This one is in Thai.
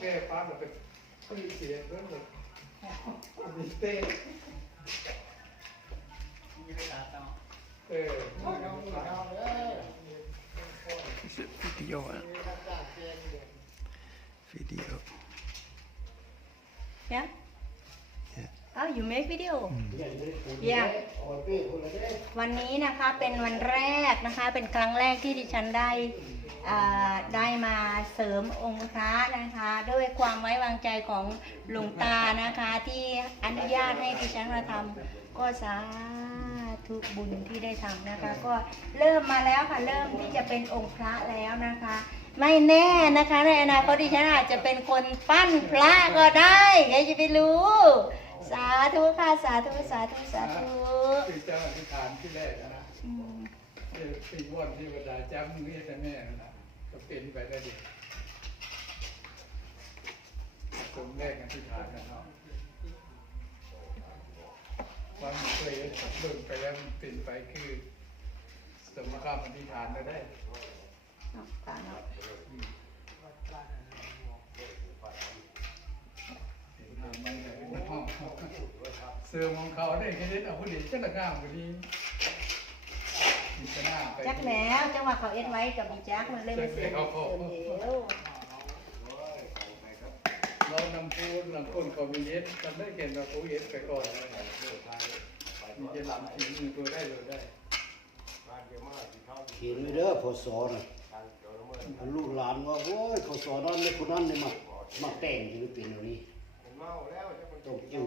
แก้ฟ้าแบบเป็นตีเสียเรื่องแบบมีเต้มีเต้องเออเอาเอาเอาเลย Video, ja. มีรักษาเกณฑ์เด็ก Video. Yeah? Yeah. Oh, you make video? เยี่ยโอ้ยพี่คุณเลยวันนี้นะคะเป็นวันแรกนะคะ เป็นครั้งแรกที่ดิฉันได้อ่าได้มาเสริมองค์พระนะคะ ด้วยความไว้วางใจของหลวงตานะคะ ที่อนุญาตให้ดิฉันมาทำก็สาธุบุญที่ได้ทำนะคะ ก็เริ่มมาแล้วค่ะ เริ่มที่จะเป็นองค์พระแล้วนะคะ ไม่แน่นะคะในอนาคตดิฉันอาจจะเป็นคนปั้นพระก็ได้ใครจะไปรู้ สาธุค่ะสาธุสาธุสาธุคือเจ้าอธิษฐานที่แรกนะอืมคือปีวอนที่วดาจำนี่แต่แม่นะก็เป็นไปได้ดีตรงแรกอธิษฐานนะเนาะความเคยเบิ่งไปแล้วมันเป็นไปคือสมคำอธิษฐานก็ได้ เสื่อมของเขาได้แค่นี้เอาผู้ดีเจ้าหน้าที่ผู้ดีมีชนะไปจักแล้วจังหวะเขาเอ็ดไว้กับอีจักมันเลยมาเสียเดี๋ยวเรานำพูนำคนเขามีเย็ดทำได้เก่งเราผู้เย็ดไปก่อนมีจะหลังทีมือตัวได้เลยได้เขียนไว้เด้อพอสอนลูกหลานว่าโอ้ยเขาสอนนั่นเลยคนนั้นเลยมามาแต่งจะเป็นอย่างนี้ต้องจิ้ว